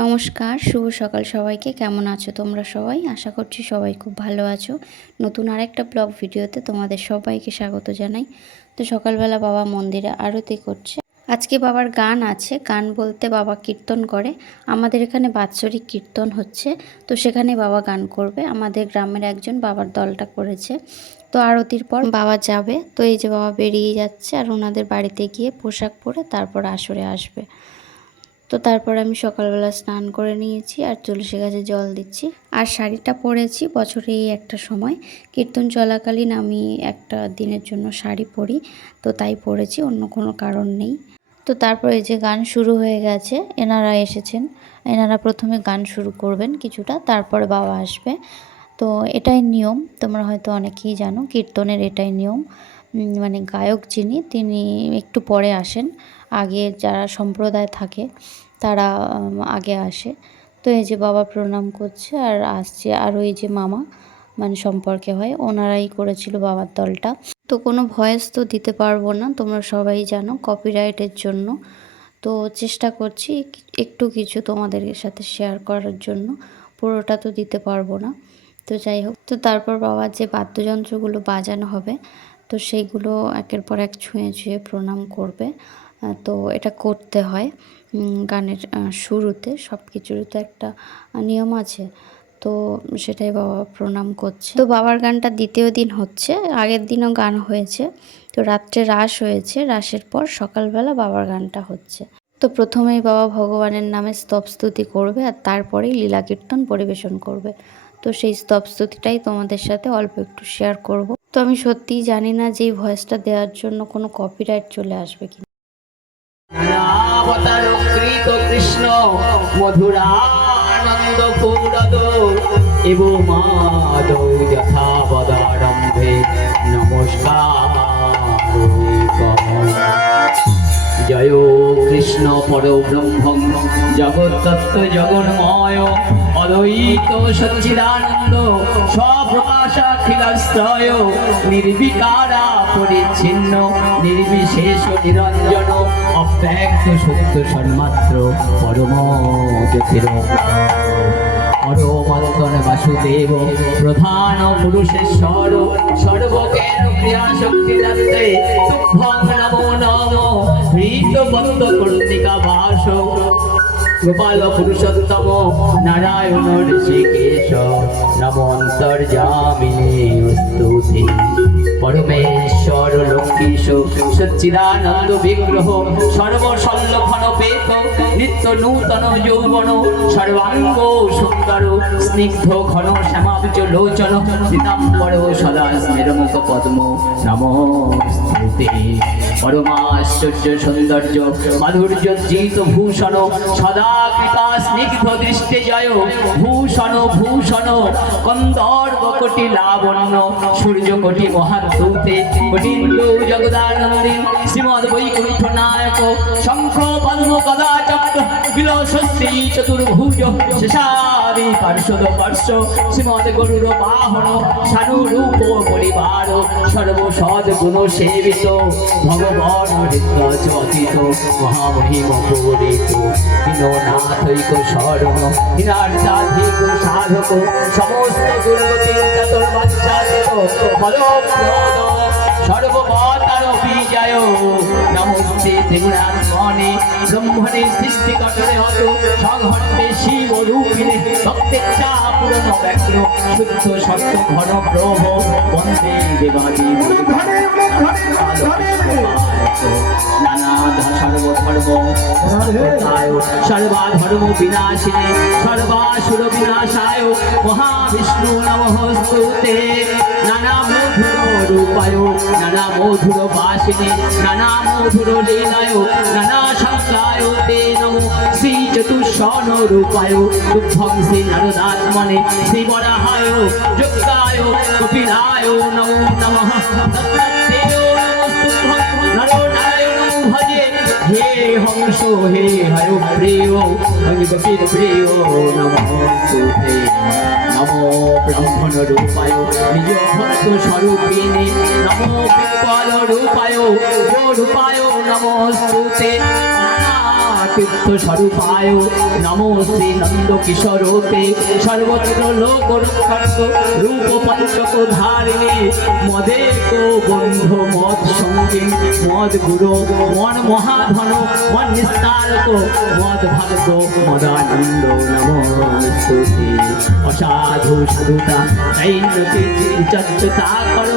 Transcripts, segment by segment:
নমস্কার, শুভ সকাল সবাইকে। কেমন আছো তোমরা সবাই? আশা করছি সবাই খুব ভালো আছো। নতুন আরেকটা ব্লগ ভিডিওতে তোমাদের সবাইকে স্বাগত জানাই। তো সকালবেলা বাবা মন্দিরে আরতি করছে। আজকে বাবার গান আছে। গান বলতে বাবা কীর্তন করে। আমাদের এখানে বাৎসরিক কীর্তন হচ্ছে। তো সেখানে বাবা গান করবে। আমাদের গ্রামের একজন বাবার দলটা করেছে। তো আরতির পর বাবা যাবে। তো এই যে বাবা বেরিয়ে যাচ্ছে আর ওনাদের বাড়িতে গিয়ে পোশাক পরে তারপর আসরে আসবে। তো তারপর আমি সকালবেলা স্নান করে নিয়েছি আর তুলসী গাছে জল দিচ্ছি। আর শাড়িটা পরেছি বছরে একটা সময়। কীর্তন চলাকালীন আমি একটা দিনের জন্য শাড়ি পরি, তো তাই পরেছি, অন্য কোনো কারণ নেই। তো তারপর এই যে গান শুরু হয়ে গেছে, এনারা এসেছেন। এনারা প্রথমে গান শুরু করবেন কিছুটা, তারপর বাবা আসবে। তো এটাই নিয়ম, তোমরা হয়তো অনেকেই জানো, কীর্তনের এটাই নিয়ম। মানে গায়ক যিনি, তিনি একটু পরে আসেন। আগে যারা সম্প্রদায় থাকে, তারা আগে আসে। তো এই যে বাবা প্রণাম করছে আর আসছে। আর ওই যে মামা মানে সম্পর্কে হয়, ওনারাই করেছিল বাবার দলটা। তো কোনো ভয়েস তো দিতে পারব না, তোমরা সবাই জানো কপিরাইটের জন্য। তো চেষ্টা করছি একটু কিছু তোমাদের সাথে শেয়ার করার জন্য। পুরোটা তো দিতে পারব না। তো যাই হোক, তো তারপর বাবার যে বাদ্যযন্ত্রগুলো বাজানো হবে তো সেইগুলো একের পর এক ছুঁয়ে ছুঁয়ে প্রণাম করবে। তো এটা করতে হয়। গানের শুরুতে সব কিছুরই তো একটা নিয়ম আছে। তো সেটাই বাবা প্রণাম করছে। তো বাবার গানটা দ্বিতীয় দিন হচ্ছে, আগের দিনও গান হয়েছে। তো রাত্রে রাস হয়েছে, রাসের পর সকালবেলা বাবার গানটা হচ্ছে। তো প্রথমেই বাবা ভগবানের নামে স্তব স্তুতি করবে আর তারপরেই লীলা কীর্তন পরিবেশন করবে। তো সেই স্তব স্তুতিটাই তোমাদের সাথে অল্প একটু শেয়ার করব। তো আমি সত্যিই জানি না যে ভয়েসটা দেওয়ার জন্য কোনো কপিরাইট চলে আসবে কি নমস্কার। কৃষ্ণ পরব্রহ্ম জগৎতত্ত্ব জগন্ময়। অদ্বৈত সচ্চিদানন্দ স্বপ্রকাশাখিলাশ্রয় নির্বিকারা পরিচ্ছিন্ন, নির্বিশেষ, নিরঞ্জন, অব্যক্ত সত্য সন্মাত্র পরম জ্যোতির। পরমাত্মন বাসুদেব, প্রধান পুরুষেশ্বর সর্বজ্ঞান ক্রিয়া শক্তি দত্তে তুভ্যং নমো নম হৃত বন্ধ কর্তিকা বাস। গোপাল পুরুষোত্তম, নারায়ণ ঋষিকেশ নমন্তর্যামিনে সচ্চিদানন্দ বিগ্রহ সর্বসল্লভন পেত নিত্য নূতন যৌবন, সর্বাঙ্গ সুন্দর, স্নিগ্ধ ঘন শ্যামাব্জ লোচন পীতাম্বর সদা স্মেরমুখ পদ্ম নমস্তুতে পরমাশ্চর্য সৌন্দর্য, মাধুর্য জিত ভূষণ, সদা কৃপা স্নিগ্ধ দৃষ্টে জয়, ভূষণ ভূষণ কন্দর্ব কোটি লাবণ্য, সূর্য কোটি মহাদূতে কোটিন্দু জগদানন্দী শ্রীমদ বৈকুণ্ঠ নায়ক শঙ্খ পদ্ম গদা চক্র বিলসশ্রী চতুর্ভুজ শেষাবি পার্শ্বদ, পার্শ্ব, শ্রীমদ গরুর বাহন সানুরূপ পরিবার সর্বসদ গুণ সেবিত, ভগবান হৃদয় অতীত মহামহিম পূরিত দীননাথৈক শরণ সাধক, সমস্ত কাতর বাচ্চাদেব ফলপ্রদ সর্বমতার বিজয় নমস্তে ত্রিগুণাত্মনে ব্রহ্মণে সৃষ্টি কটরে হত নানা সর্বধর্ম সর্বাধর্ম সর্বাসুর বিনাশায় মহাবিষ্ণু নমস্তুতে নানা মধুর রূপায়, নানা মধুর বাসিনে, নানা মধুর লীলায়, নানা সংখ্যায় তে নমো শ্রী চতুষ্ষণ রূপায় দুঃখং শ্রী নারদাত্মনে শ্রী বরাহায়, যজ্ঞায়, কপিলায়, নমো নমঃ। ভজে। হে হংস, হে হয় প্রিয় হরিগীর প্রিয় হে নম ব্রাহ্মণ রূপায়, নিজ ভক্ত স্বরূপিণী। নম পিপল রূপায় রূপায় নমস্তুতে তীর্থ স্বরূপায় নমো শ্রী নন্দ কিশোরতে সর্বত্র লোক রূপ পঞ্চক ধারিণী মদে তো বন্ধু মদ সঙ্গে মদ গুরু মন মহাধন মন নিস্তারক মদ ভাগ্য মদানন্দ নমস্তুতি অসাধু সাধুতা চচ্চতা করো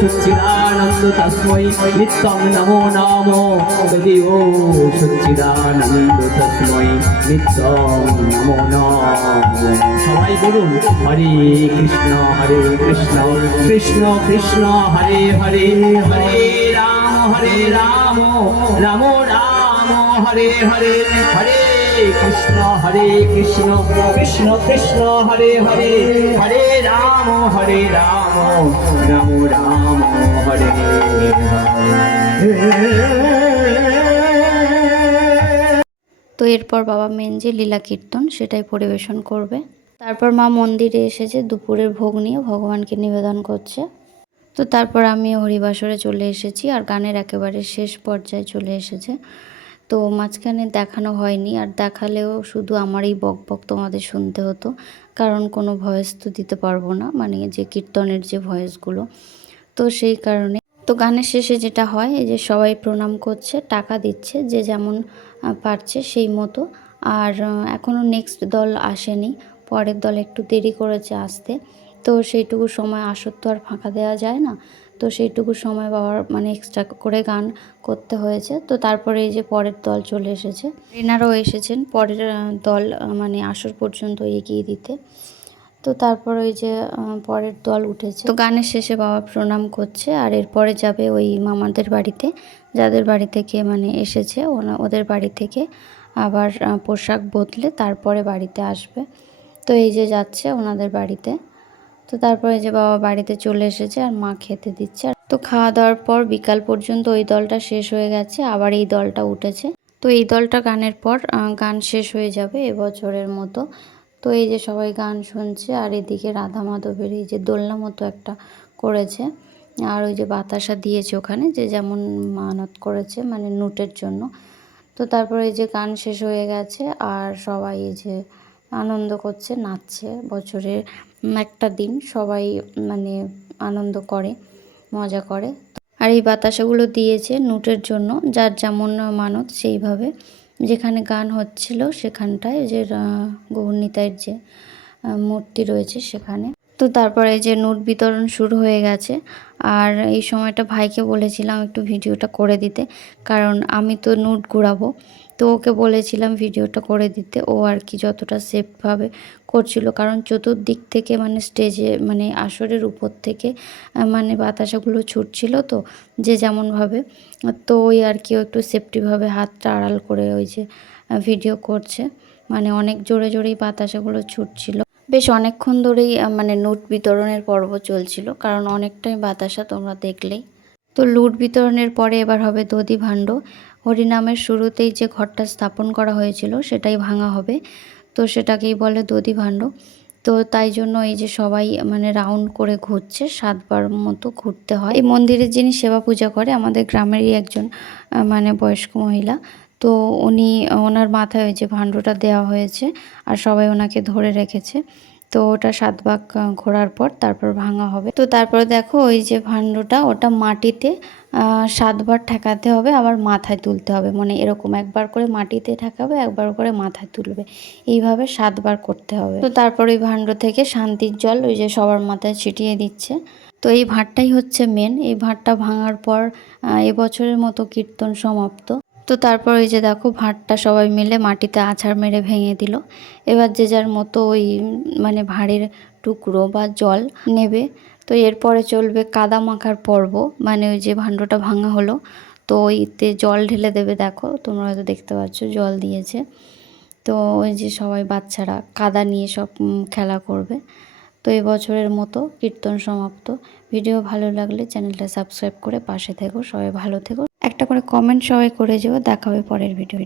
সচ্চিদানন্দ তস্মৈ নিত্যং নমো নমো তদীয় সচ্চিদানন্দ তস্মৈ নিত্যং নমো নমো সবাই বলুন হরে কৃষ্ণ হরে কৃষ্ণ কৃষ্ণ কৃষ্ণ হরে হরে হরে রাম হরে রাম রাম রাম হরে হরে হরে কৃষ্ণ, হরে কৃষ্ণ কৃষ্ণ কৃষ্ণ, হরে হরে হরে রাম হরে রাম রাম রাম, হরে তো এরপর বাবা মেন যে লীলা কীর্তন সেটাই পরিবেশন করবে। তারপর মা মন্দিরে এসেছে, দুপুরের ভোগ নিয়ে ভগবানকে নিবেদন করছে। তো তারপর আমি হরিবাসরে চলে এসেছি আর গানের একেবারে শেষ পর্যায়ে চলে এসেছে। তো মাঝখানে দেখানো হয়নি, আর দেখালেও শুধু আমারই বক বক তোমাদের শুনতে হতো। কারণ কোনো ভয়েস তো দিতে পারব না মানে যে কীর্তনের যে ভয়েসগুলো তো সেই কারণে, তো গানের শেষে যেটা হয় যে সবাই প্রণাম করছে, টাকা দিচ্ছে, যে যেমন পারছে সেই মতো। আর এখনও নেক্সট দল আসেনি, পরের দল একটু দেরি করেছে আসতে। তো সেইটুকু সময় আসর তো আর ফাঁকা দেওয়া যায় না। তো সেইটুকু সময় বাবার মানে এক্সট্রা করে গান করতে হয়েছে। তো তারপরে এই যে পরের দল চলে এসেছে। এনারাও এসেছেন পরের দল মানে আসর পর্যন্ত এগিয়ে দিতে। তো তারপর ওই যে পরের দল উঠেছে। তো গানের শেষে বাবা প্রণাম করছে আর এরপরে যাবে ওই মামাদের বাড়িতে। যাদের বাড়ি থেকে মানে এসেছে ওদের বাড়ি থেকে আবার পোশাক বদলে তারপরে বাড়িতে আসবে। তো এই যে যাচ্ছে ওনাদের বাড়িতে। তো তারপরে যে বাবা বাড়িতে চলে এসেছে আর মা খেতে দিচ্ছে। আর তো খাওয়া দাওয়ার পর বিকাল পর্যন্ত ওই দলটা শেষ হয়ে গেছে, আবার এই দলটা উঠেছে। তো এই দলটা গানের পর গান শেষ হয়ে যাবে এবছরের মতো। তো এই যে সবাই গান শুনছে আর এদিকে রাধা মাধবের এই যে দোলনা মতো একটা করেছে। আর ওই যে বাতাসা দিয়েছে ওখানে যে যেমন মানত করেছে মানে নোটের জন্য। তো তারপরে এই যে গান শেষ হয়ে গেছে আর সবাই এই যে আনন্দ করছে, নাচছে বছরের একটা দিন সবাই মানে আনন্দ করে, মজা করে। আর এই বাতাসাগুলো দিয়েছে নোটের জন্য, যার যেমন মানত সেইভাবে। যেখানে গান হচ্ছিল সেখানটায় যে গৌরনীতায়ের যে মূর্তি রয়েছে সেখানে। তো তারপরে যে নোট বিতরণ শুরু হয়ে গেছে। আর এই সময়টা ভাইকে বলেছিলাম একটু ভিডিওটা করে দিতে, কারণ আমি তো নোট ঘুরাবো। তো ওকে বলেছিলাম ভিডিওটা করে দিতে। ও আর কি যতটা সেফভাবে করছিল। কারণ চতুর্দিক থেকে মানে স্টেজে মানে আসরের উপর থেকে মানে বাতাসাগুলো ছুটছিল তো, যে যেমনভাবে তো ওই আর কি একটু সেফটিভাবে হাতটা আড়াল করে ওই যে ভিডিও করছে। মানে অনেক জোরে জোরেই বাতাসাগুলো ছুটছিল। বেশ অনেকক্ষণ ধরেই মানে নোট বিতরণের পর্ব চলছিল। কারণ অনেকটাই বাতাসা তোমরা দেখলেই। তো লুট বিতরণের পরে এবার হবে দধি ভাণ্ড। হরিনামের শুরুতেই যে ঘরটা স্থাপন করা হয়েছিল সেটাই ভাঙা হবে। তো সেটাকেই বলে দধি ভাণ্ড। তো তাই জন্য এই যে সবাই মানে রাউন্ড করে ঘুরছে, সাতবার মতো ঘুরতে হয়। এই মন্দিরের যিনি সেবা পূজা করে, আমাদের গ্রামেরই একজন মানে বয়স্ক মহিলা। তো উনি, ওনার মাথায় ওই যে ভাণ্ডটা দেওয়া হয়েছে আর সবাই ওনাকে ধরে রেখেছে। তো ওটা সাত ভাগ ঘোরার পর তারপর ভাঙা হবে। তো তারপরে দেখো ওই যে ভাণ্ডটা, ওটা মাটিতে সাতবার ঠেকাতে হবে, আবার মাথায় তুলতে হবে। মানে এরকম একবার করে মাটিতে ঠেকাবে, একবার করে মাথায় তুলবে। এইভাবে সাতবার করতে হবে। তো তারপর ওই ভাণ্ড থেকে শান্তির জল ওই যে সবার মাথায় ছিটিয়ে দিচ্ছে। তো এই ভাটটাই হচ্ছে মেন এই ভাটটা ভাঙার পর এবছরের মতো কীর্তন সমাপ্ত। তো তারপর ওই যে দেখো ভাঁড়টা সবাই মিলে মাটিতে আছাড় মেরে ভেঙে দিল। এবার যে যার মতো ওই মানে ভাঁড়ের টুকরো বা জল নেবে। তো এরপরে চলবে কাদা মাখার পর্ব। মানে ওই যে ভাণ্ডটা ভাঙা হলো। তো ওইতে জল ঢেলে দেবে দেখো, তোমরা হয়তো দেখতে পাচ্ছ জল দিয়েছে। তো ওই যে সবাই বাচ্চারা কাদা নিয়ে সব খেলা করবে। তো এই বছরের মতো কীর্তন সমাপ্ত। ভিডিও ভালো লাগলে চ্যানেলটা সাবস্ক্রাইব করে পাশে থেকো। সবাই ভালো থেকো। একটা করে কমেন্ট সবাই করে যেও দেখা হবে পরের ভিডিও